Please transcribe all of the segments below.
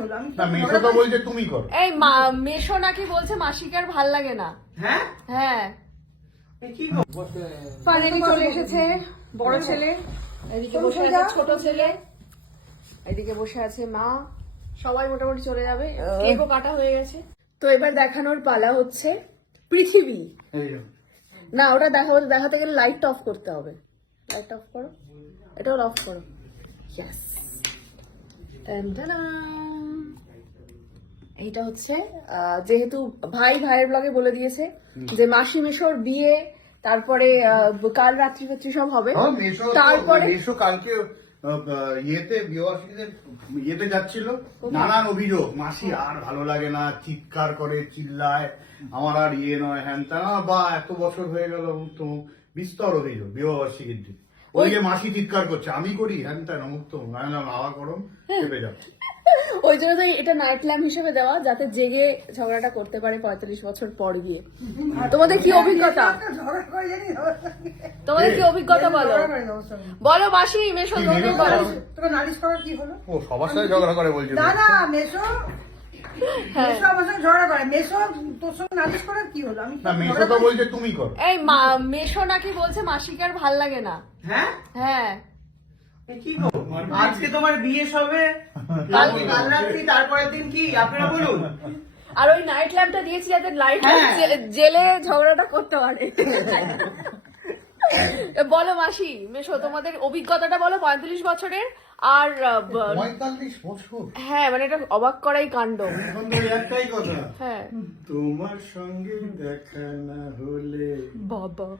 হলো? আমি না মেশো তো বলছে তুমি করো। এই মেশো নাকি বলছে মাসিকে আর ভাল লাগে না। হ্যাঁ হ্যাঁ ফাইনালি চলে এসেছে বড় ছেলে, এদিকে বসে আছে ছোট ছেলে, এদিকে বসে আছে মা, সবাই মোটামুটি চলে যাবে, কেকও কাটা হয়ে গেছে। তো এবার দেখানোর পালা হচ্ছে পৃথিবী। না ওটা দেখাতে গেলে লাইটটা অফ করতে হবে। লাইটটা অফ করো, এটাও অফ করো। ইয়েস, এইটা হচ্ছে যেহেতু ভাইয়ের ব্লগে বলে দিয়েছে যে মাসি মেশোর বিয়ে, তারপরে কাল রাত্রি সব হবে। তারপরে মেশো কালকে ইয়েতে যাচ্ছিল, নানান অভিযোগ, মাসি আর ভালো লাগে না, চিৎকার করে চিল্লায়, আমার আর নয় হ্যান তা, বা এত বছর হয়ে গেল, তো বিস্তর অভিযোগ বিবাহবার্ষিকীর দিন। ওই যে মাসি চিৎকার করছে, আমি করি হ্যান তা মুক্ত হাওয়া গরম চেপে যাচ্ছে। ওই জন্য তো এটা নাইট ল্যাম্প হিসেবে দেওয়া, যাতে জেগে ঝগড়াটা করতে পারে 45 বছর পর গিয়ে। তোমাদের কি অভিজ্ঞতা? তোমাদের কি অভিজ্ঞতা বলো, বলো মাসি মেশো তোমাকে বলো। তোকে নালিশ করার কি হলো? ও সবার সাথে ঝগড়া করে বলছে। না না মেশো আমার সঙ্গে ঝগড়া করে। মেশো তোর সঙ্গে নালিশ করার কি হলো? আমি না মেশো তো বলছে তুমি করো। এই মেশো নাকি বলছে মাসিকে আর ভাল লাগে না। হ্যাঁ হ্যাঁ কি গো, আজকে তোমার বিয়ে সবে, কাল রাত্রি, তারপরের দিন কি আপনারা বলুন। আর ওই নাইট ল্যাম্পটা দিয়েছি যাতে লাইট জেলে ঝগড়াটা করতে পারে। বলো মাসি মেশো তোমাদের অভিজ্ঞতাটা বলো 45 বছরের। আর 45 বছর, হ্যাঁ মানে এটা অবাক করাই কাণ্ড। এখন তো একটাই কথা, হ্যাঁ তোমার সঙ্গে দেখা না হলে বাবা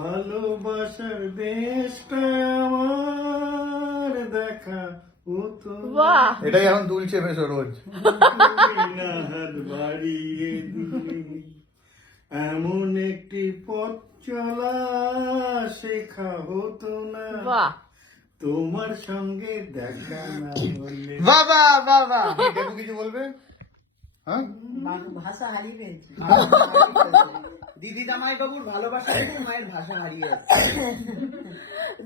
ভালোবাসার দেশটা আমার দেখা হতো। বাহ এটাই এখন দুলছে বেশ রোজ। হাত বাড়িয়ে দিলে এমন একটি পথ চলা শেখা হতো না, বাহ তোমার সঙ্গে দেখা না হলে। বাবা বাবা কিছু বলবে? হ্যাঁ ভাষা হারিয়ে ফেলছি। দিদি জামাই বাবুর ভালোবাসা দেখে মায়ের ভাষা হারিয়ে যাচ্ছে।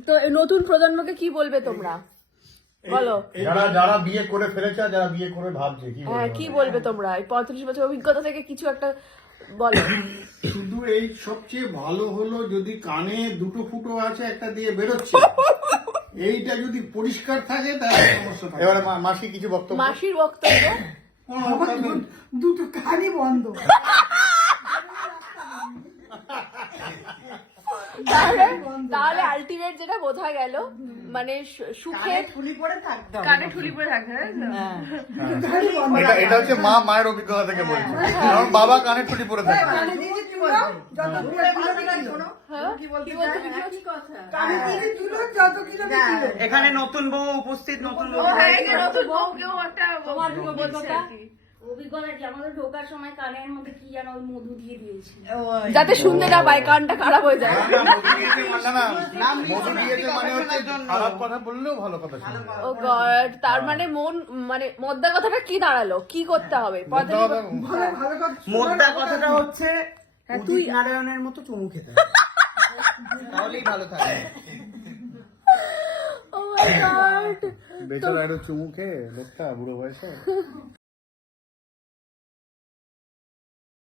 তো এই নতুন প্রজন্মকে কি বলবে তোমরা বলো? যারা বিয়ে করে ফেলেছে আর যারা বিয়ে করে ভাবছে, কি হ্যাঁ কি বলবে তোমরা এই 35 বছর অভিজ্ঞতা থেকে কিছু একটা বলো। শুধু এই সবচেয়ে ভালো হলো যদি কানে দুটো ফুটো আছে, একটা দিয়ে বেরোচ্ছে, এইটা যদি পরিষ্কার থাকে তাহলে সমস্যা থাকে। এবারে মাসি কিছু বক্তব্য? মাসির বক্তব্য দুটো কানই বন্ধ। তাহলে আলটিমেট যেটা বোঝা গেল মানে সুখে ফুলি পড়ে থাকতে হবে, কানে ঠুলি পরে থাকতে হবে। এটা হচ্ছে মায়ের অভিজ্ঞতা থেকে বলছে, কারণ বাবা কানে ঠুলি পরে থাকে। এখানে নতুন বউ উপস্থিত, নতুন বউ অভিজ্ঞতা কি, আমাদের ঢোকার সময় কানের মধ্যে কি যেন ওই মধু দিয়ে দিয়েছি, যাতে শুনতে না পায়, কানটা খারাপ হয়ে যায়। মধু দিয়েছে মানে হচ্ছে খারাপ কথা বললেও ভালো কথা শুনবে। ও গড, তার মানে মানে মদ্দা কথাটা কি দাঁড়ালো, কি করতে হবে? মোদ্দা কথাটা হচ্ছে তুই নারায়ণের মতো চুমু খেতে হবে, তাহলেই ভালো থাকে। ও মাই গড, বেচারা একটু চুমু খেয়ে লোকটা বুড়ো বয়সে